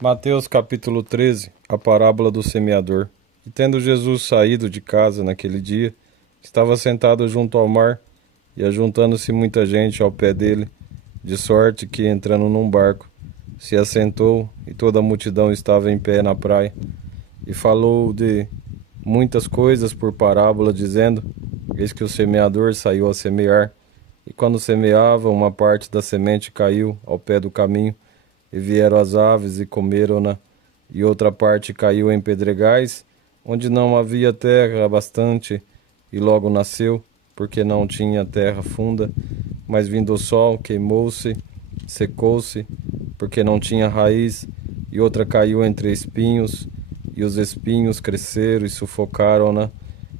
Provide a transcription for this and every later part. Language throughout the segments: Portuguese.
Mateus capítulo 13, a parábola do semeador. E tendo Jesus saído de casa naquele dia, estava sentado junto ao mar, e ajuntando-se muita gente ao pé dele, de sorte que, entrando num barco, se assentou, e toda a multidão estava em pé na praia. E falou de muitas coisas por parábola, dizendo: Eis que o semeador saiu a semear, e quando semeava, uma parte da semente caiu ao pé do caminho, e vieram as aves e comeram-na, e outra parte caiu em pedregais, onde não havia terra bastante, e logo nasceu, porque não tinha terra funda, mas vindo o sol, queimou-se, secou-se, porque não tinha raiz, e outra caiu entre espinhos, e os espinhos cresceram e sufocaram-na,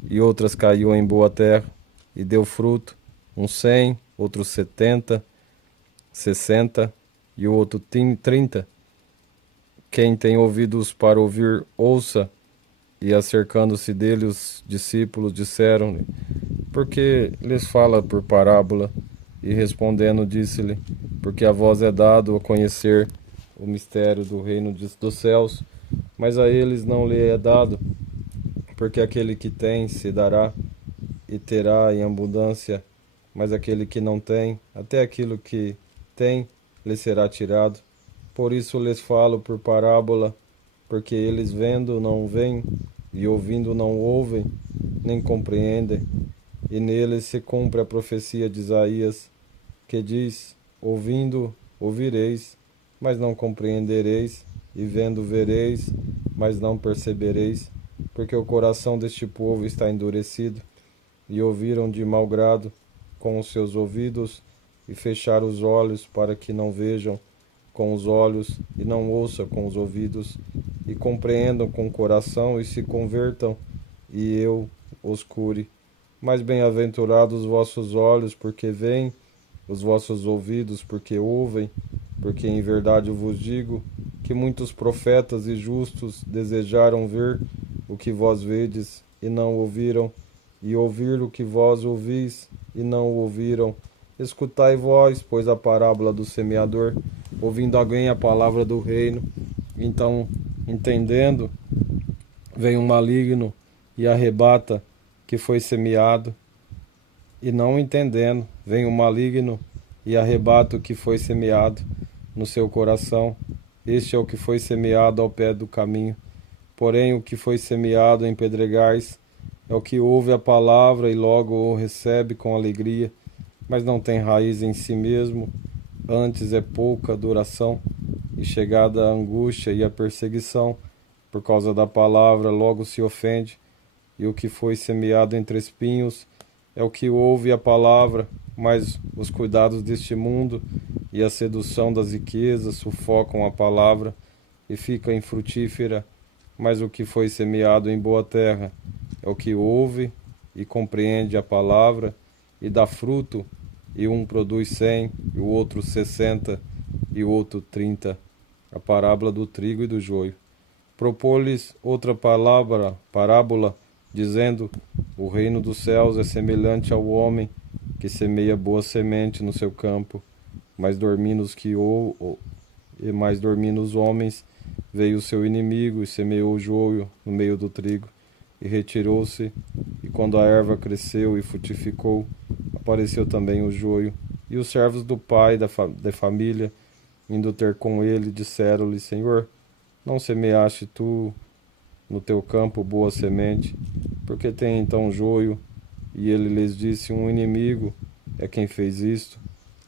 e outras caiu em boa terra, e deu fruto, uns 100, outros 70, 60, e o outro 30. Quem tem ouvidos para ouvir, ouça. E acercando-se dele, os discípulos disseram-lhe: Por que lhes fala por parábola? E respondendo, disse-lhe: Porque a vós é dado a conhecer o mistério do reino dos céus, mas a eles não lhe é dado, porque aquele que tem se dará e terá em abundância, mas aquele que não tem, até aquilo que tem, lhe será tirado. Por isso lhes falo por parábola, porque eles vendo não veem, e ouvindo não ouvem, nem compreendem. E neles se cumpre a profecia de Isaías, que diz: Ouvindo, ouvireis, mas não compreendereis, e vendo, vereis, mas não percebereis, porque o coração deste povo está endurecido, e ouviram de mau grado com os seus ouvidos, e fecharam os olhos para que não vejam com os olhos, e não ouçam com os ouvidos, e compreendam com o coração, e se convertam, e eu os cure. Mas bem-aventurados os vossos olhos, porque veem, os vossos ouvidos, porque ouvem, porque em verdade eu vos digo, que muitos profetas e justos desejaram ver o que vós vedes, e não ouviram, e ouvir o que vós ouvis, e não ouviram. Escutai vós, pois, a parábola do semeador. Ouvindo alguém a palavra do reino, então, entendendo, vem um maligno e arrebata que foi semeado, e não entendendo, vem um maligno e arrebata o que foi semeado no seu coração. Este é o que foi semeado ao pé do caminho. Porém, o que foi semeado em pedregais é o que ouve a palavra e logo o recebe com alegria, mas não tem raiz em si mesmo, antes é pouca duração, e chegada a angústia e a perseguição, por causa da palavra, logo se ofende. E o que foi semeado entre espinhos é o que ouve a palavra, mas os cuidados deste mundo e a sedução das riquezas sufocam a palavra e fica infrutífera. Mas o que foi semeado em boa terra é o que ouve e compreende a palavra e dá fruto, e um produz 100, e o outro 60, e o outro 30. A parábola do trigo e do joio. Propôs-lhes outra parábola, dizendo: O reino dos céus é semelhante ao homem que semeia boa semente no seu campo, mas dormindo os homens, veio o seu inimigo e semeou o joio no meio do trigo, e retirou-se, e quando a erva cresceu e frutificou, apareceu também o joio. E os servos do pai da família, indo ter com ele, disseram-lhe: Senhor, não semeaste tu no teu campo boa semente? Porque tem então joio? E ele lhes disse: Um inimigo é quem fez isto.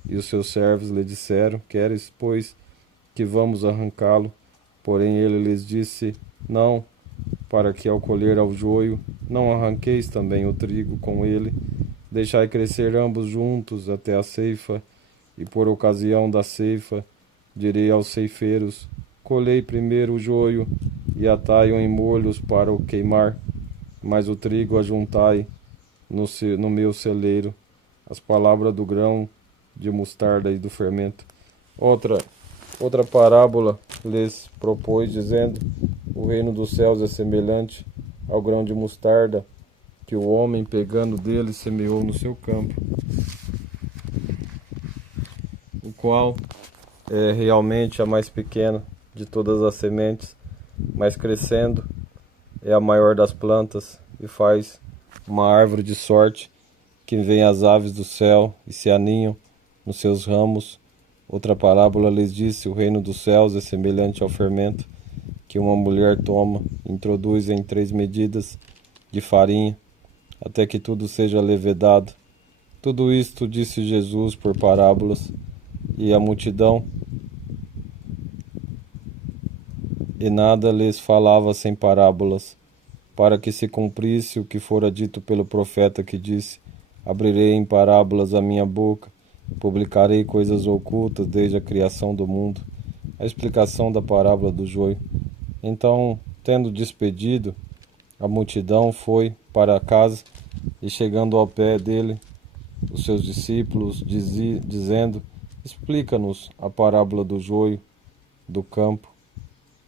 E os seus servos lhe disseram: Queres, pois, que vamos arrancá-lo? Porém ele lhes disse: Não, para que ao colher ao joio, não arranqueis também o trigo com ele. Deixai crescer ambos juntos até a ceifa, e por ocasião da ceifa, direi aos ceifeiros: Colhei primeiro o joio, e atai-o em molhos para o queimar, mas o trigo ajuntai no meu celeiro. As palavras do grão de mostarda e do fermento. Outra parábola lhes propôs, dizendo: O reino dos céus é semelhante ao grão de mostarda, que o homem, pegando dele, semeou no seu campo, o qual é realmente a mais pequena de todas as sementes, mas crescendo é a maior das plantas e faz uma árvore de sorte, que vem as aves do céu e se aninham nos seus ramos. Outra parábola lhes disse: o reino dos céus é semelhante ao fermento que uma mulher toma, introduz em 3 medidas de farinha, até que tudo seja levedado. Tudo isto disse Jesus por parábolas, e a multidão e nada lhes falava sem parábolas, para que se cumprisse o que fora dito pelo profeta, que disse: abrirei em parábolas a minha boca, publicarei coisas ocultas desde a criação do mundo. A explicação da parábola do joio. Então, tendo despedido a multidão, foi para casa, e chegando ao pé dele, os seus discípulos, dizendo: explica-nos a parábola do joio do campo.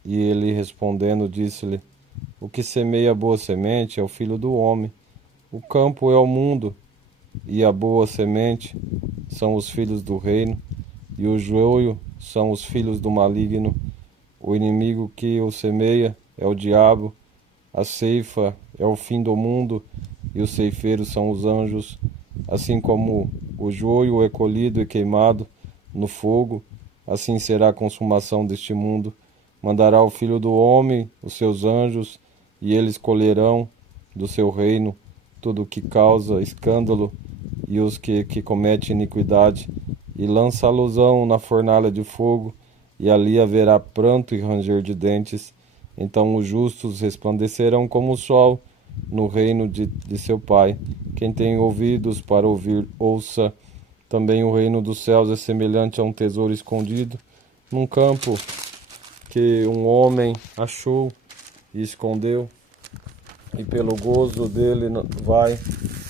E ele, respondendo, disse-lhe: o que semeia a boa semente é o Filho do homem. O campo é o mundo, e a boa semente são os filhos do reino, e o joio são os filhos do maligno. O inimigo que o semeia é o diabo. A ceifa é o fim do mundo, e os ceifeiros são os anjos. Assim como o joio é colhido e queimado no fogo, assim será a consumação deste mundo. Mandará o Filho do homem os seus anjos, e eles colherão do seu reino tudo o que causa escândalo e os que cometem iniquidade, e lançá-los-ão na fornalha de fogo, e ali haverá pranto e ranger de dentes. Então os justos resplandecerão como o sol no reino de seu Pai. Quem tem ouvidos para ouvir, ouça. Também o reino dos céus é semelhante a um tesouro escondido num campo, que um homem achou e escondeu, e pelo gozo dele vai,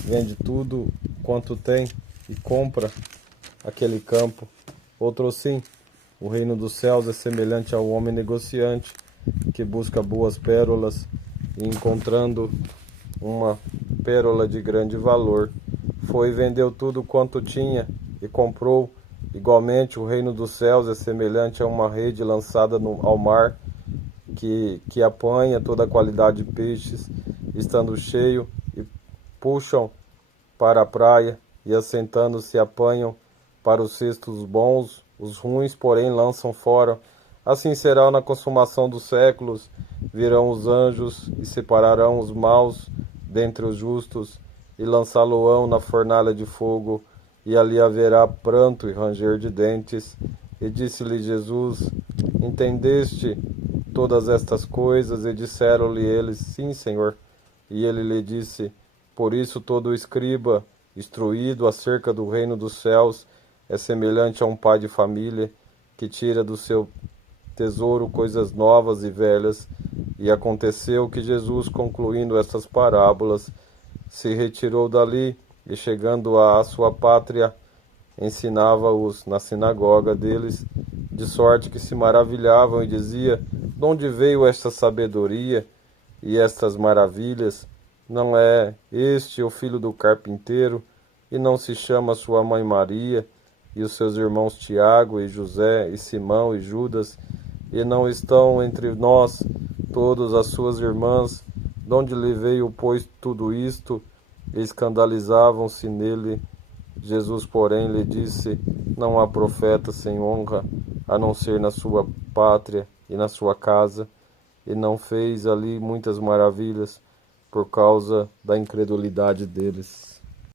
vende tudo quanto tem e compra aquele campo. Outro sim, o reino dos céus é semelhante ao homem negociante, que busca boas pérolas, e encontrando uma pérola de grande valor, foi e vendeu tudo quanto tinha e comprou. Igualmente, o reino dos céus é semelhante a uma rede lançada ao mar, que apanha toda a qualidade de peixes, estando cheio, e puxam para a praia, e assentando-se apanham para os cestos bons, os ruins, porém, lançam fora. Assim será na consumação dos séculos. Virão os anjos e separarão os maus dentre os justos, e lançá-lo-ão na fornalha de fogo, e ali haverá pranto e ranger de dentes. E disse-lhe Jesus: entendeste todas estas coisas? E disseram-lhe eles: sim, Senhor. E ele lhe disse: por isso todo escriba instruído acerca do reino dos céus é semelhante a um pai de família, que tira do seu tesouro coisas novas e velhas. E aconteceu que Jesus, concluindo estas parábolas, se retirou dali, e chegando à sua pátria, ensinava-os na sinagoga deles, de sorte que se maravilhavam e dizia: de onde veio esta sabedoria e estas maravilhas? Não é este o filho do carpinteiro? E não se chama sua mãe Maria, e os seus irmãos Tiago e José e Simão e Judas? E não estão entre nós todas as suas irmãs? De onde lhe veio, pois, tudo isto? E escandalizavam-se nele. Jesus, porém, lhe disse: não há profeta sem honra, a não ser na sua pátria e na sua casa. E não fez ali muitas maravilhas por causa da incredulidade deles.